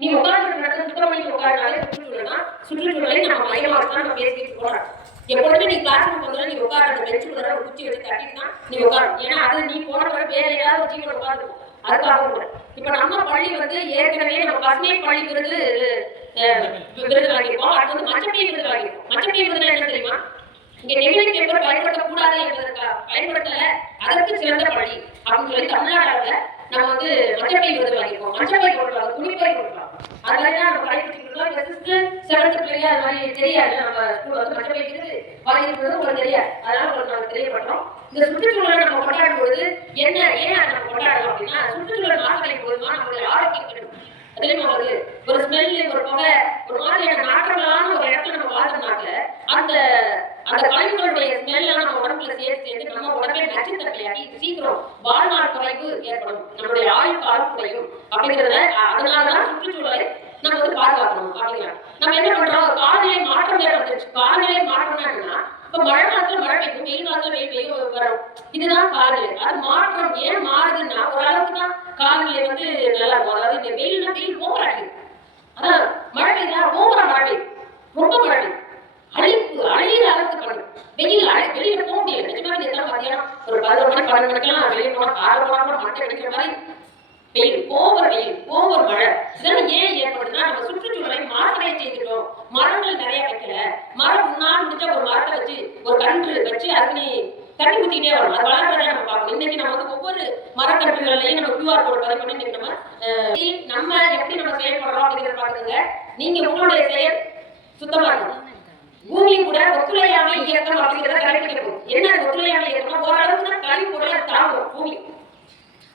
நீ உட்கார்ந்து நடத்த சுத்தம் பண்ணி உட்கார்ந்தாலே சுற்றுச்சூழலை நம்ம மையமாக தான் நம்ம பேசிக்கிட்டு போறோம். எப்போதுமே நீ கிளாஸ் ரூம் வந்து நீ உட்கார அந்த பெஞ்சு கூட ஒரு குச்சி வச்சு தட்டிட்டு தான் நீ உட்காரும். ஏன்னா அது நீ போன பிறகு வேற ஏதாவது ஒரு ஜீவன் உட்காந்துருக்கும். அதுக்காக இப்ப நம்ம பள்ளி வந்து ஏற்கனவே நம்ம பசுமை பள்ளி விருது வாங்கியிருக்கோம். அது வந்து மச்சப்பை விருது வாங்கியிருக்கோம். மச்சப்பை விருது என்ன தெரியுமா? இங்க நெகிழி பேப்பர் பயன்படுத்தக்கூடாது என்பதற்காக பயன்படுத்தல அதற்கு சிறந்த பள்ளி அப்படின்னு சொல்லி தமிழ்நாடுல நம்ம வந்து மச்சப்பை விருது வாங்கியிருக்கோம். மச்சப்பை கொடுக்கலாம், துணிப்பை கொடுக்கலாம். அதெல்லாம் நம்ம கடைபிடிச்சிட்டு செவன்த் பிள்ளைங்க அது மாதிரி தெரியாது. நம்ம ஸ்கூல் வந்து மச்சப்பை விருது வாங்கியிருக்கிறது உங்களுக்கு தெரியாது. அதனால உங்களுக்கு நாங்கள் தெரியப்படுறோம். இந்த சுற்றுச்சூழலை நம்ம கொண்டாடும் பொழுது ஏன் நம்ம கொண்டாடுறோம் அப்படின்னா சுற்றுச்சூழல் மாசுகளின் போதுமா நம்மளுடைய ஆரோக்கியம் கிடைக்கும். அதுலயும் நமக்கு ஒரு ஸ்மெல்லு ஒரு புகை ஒரு மாதிரியான நாற்றங்களான ஒரு இடத்துல நம்ம வாழ்ந்தோம்னாக்க அந்த அந்த கழிவுகளுடைய ஸ்மெல்லாம் நம்ம உடம்புல சேர்ந்து நம்ம உடம்பே நச்சுத்தன்மையாகி சீக்கிரம் வாழ்நாள் குறைவு ஏற்படும், நம்மளுடைய ஆயுள் காலம் குறையும். அப்படிங்கிறத அதனாலதான் சுற்றுச்சூழலை நம்ம வந்து பாதுகாக்கணும். அப்படிங்கிறாங்க. நம்ம என்ன பண்றோம், காலநிலை மாற்றம் வேற வந்துருச்சு. காலநிலை மாற்றம்னா என்னன்னா இப்ப மழை காலத்துல மழை பெய்யும், வெயில் காலத்துல வெயில் பெய்யும் வரும். இதுதான் காலநிலை. அது மாற்றம் ஏன் மாறுதுன்னா ஓரளவுக்கு தான் காலநிலை வந்து நல்லா இருக்கும். அதாவது இந்த வெயில்னா வெயில் ஓவர் ஆகுது. அதான் மழை பெய்யுதா ஓவரா மழை பெய்யும், ரொம்ப மழை பெய்யும், அழியிற அளவுக்கு பண்ணும். வெளியில போக முடியல. நிஜமா இதெல்லாம் பாத்தீங்கன்னா ஒரு 11 மணி 12 மணிக்கெல்லாம் வெளியே போனா கார போனா கூட மட்டை அடிக்கிற மாதிரி வெயில் ஓவர் மழை. இதெல்லாம் ஏன் ஏற்படுதுன்னா நம்ம சுற்றுச்சூழலை மாசடைய செய்துட்டோம். மரங்கள் நிறைய வைக்கல. மரம் முன்னாள் முடிஞ்ச ஒரு மரத்தை வச்சு ஒரு கன்று வச்சு அதுக்கு நீ தண்ணி ஊத்திக்கிட்டே வரும். அது வளர்றத நம்ம பார்க்கணும். இன்னைக்கு நம்ம வந்து ஒவ்வொரு மரக்கன்றுகள்லையும் நம்ம QR கோட் பதிவு பண்ணி இன்னைக்கு நம்ம எப்படி நம்ம செயல்படுறோம் அப்படிங்கிறத பாக்குறீங்க. நீங்க உங்களுடைய செயல் சுத்தமா இருக்கும். பூமி கூட ஒத்துழையாமை இயக்கம் அப்படிங்கிறத கடைபிடிக்கும். என்ன ஒத்துழையாமை இயக்கம்? ஓரளவுக்கு தான் கழிவு பொருளை தாங்கும் பூமி.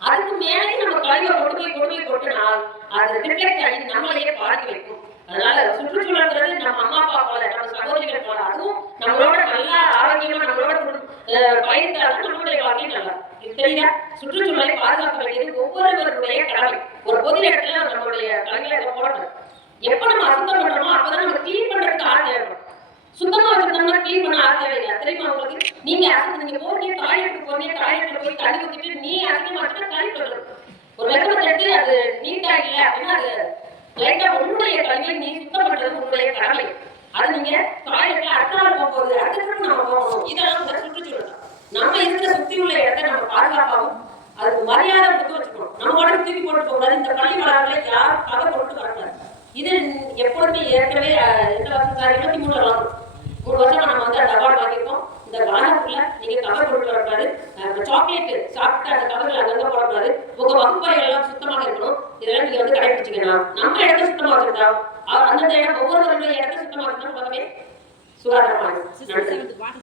அதுக்கு மேலே நம்ம கழிவை கொண்டு போய் கொட்டினால் அது ரிஃப்ளெக்ட் ஆகி நம்மளையே பாதிக்க வைக்கும். அதனால சுற்றுச்சூழல்ங்கிறது நம்ம அம்மா அப்பா போல நம்ம சகோதரிகள் போல அதுவும் நம்மளோட நல்லா ஆரோக்கியமா நம்மளோட பயணித்தாலும் நம்மளுடைய வாழ்க்கை நல்லா தெரியா. சுற்றுச்சூழலை பாதுகாக்க வேண்டியது ஒவ்வொருவருடைய கடமை. ஒரு பொது இடத்துல நம்மளுடைய கடமையை போடணும். எப்ப நம்ம அசுத்தம் பண்றோமோ அப்பதான் நம்ம கிளீன் பண்றதுக்கு ஆள் தேவைப்படும். சுத்தமா வச்சிருந்தோம்னா கிளீன் பண்ண ஆள் தேவையில்லை. தெரியுமா உங்களுக்கு? நீங்க போறீங்க டாய்லெட்ல போய் தண்ணி ஊத்திட்டு நீ அதிகமா வச்சுட்டா கழி போடணும். ஒரு வெள்ளத்தை எடுத்து அது நீட்டா இல்லை அப்படின்னா அது லைட்டா உன்னுடைய கழிவை நீ சுத்தம் பண்றது உன்னுடைய கடமை. அது நீங்க டாய்லெட்ல அடுத்த நாள் போகும்போது அதுக்கு நம்ம போகணும். இதெல்லாம் வந்து சுற்றுச்சூழல் தான். நம்ம இருக்கிற சுத்தி உள்ள இடத்தை நம்ம பாதுகாப்பாகவும் அதுக்கு மரியாதை கொடுத்து வச்சுக்கணும். நம்ம உடம்பு தூக்கி போட்டு போகக்கூடாது. இந்த பள்ளி வளாகங்களை யாரும் கவர் போட்டு வரக்கூடாது. இது எப்பொழுதுமே ஏற்கனவே இந்த வருஷம் 23 வரும் 3 வருஷமா நம்ம வந்து அந்த அவார்டு வாங்கியிருக்கோம். இந்த வளாகத்துல நீங்க கவர் போட்டு வரக்கூடாது. சாக்லேட் சாப்பிட்டு அந்த கவர்கள் அங்கங்க போடக்கூடாது. உங்க வகுப்பறைகள் எல்லாம் சுத்தமாக இருக்கணும். இதெல்லாம் நீங்க வந்து கடைபிடிச்சிக்கலாம். நம்ம இடத்த சுத்தமா வச்சிருந்தா அந்தந்த இடம் ஒவ்வொருவருடைய இடத்த சுத்தமா இருக்கணும். சுகாதாரமாக